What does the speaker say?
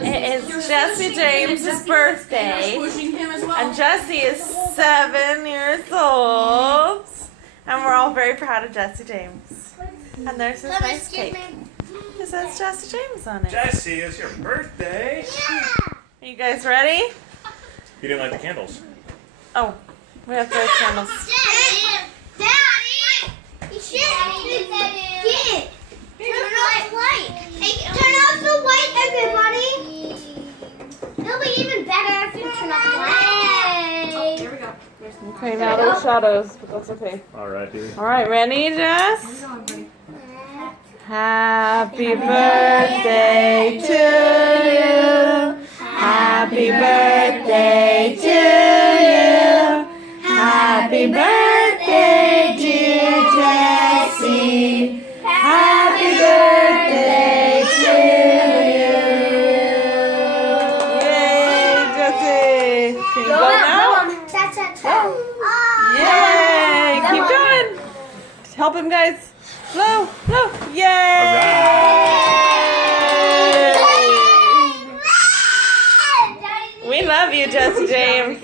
It is Jesse James's birthday, and Jesse is 7 years old, and we're all very proud of Jesse James. And there's this nice cake. It says Jesse James on it. Jesse, it's your birthday. Are you guys ready? You didn't light the candles. Oh, we have to light candles. Daddy! You should get turn off the light. Turn off the light, everybody. It'll be even better if you turn off the light. Oh, there we go. Okay, now there's shadows, but that's okay. All right, dude. All right, ready, Jess? Happy birthday to you. Happy birthday to you. Happy birthday, dear Jesse. Happy birthday to you. Yay, Jesse. Can you go now? That's it. Yay! Keep going. Help him, guys. Blow, blow. Yay! We love you, Jesse James.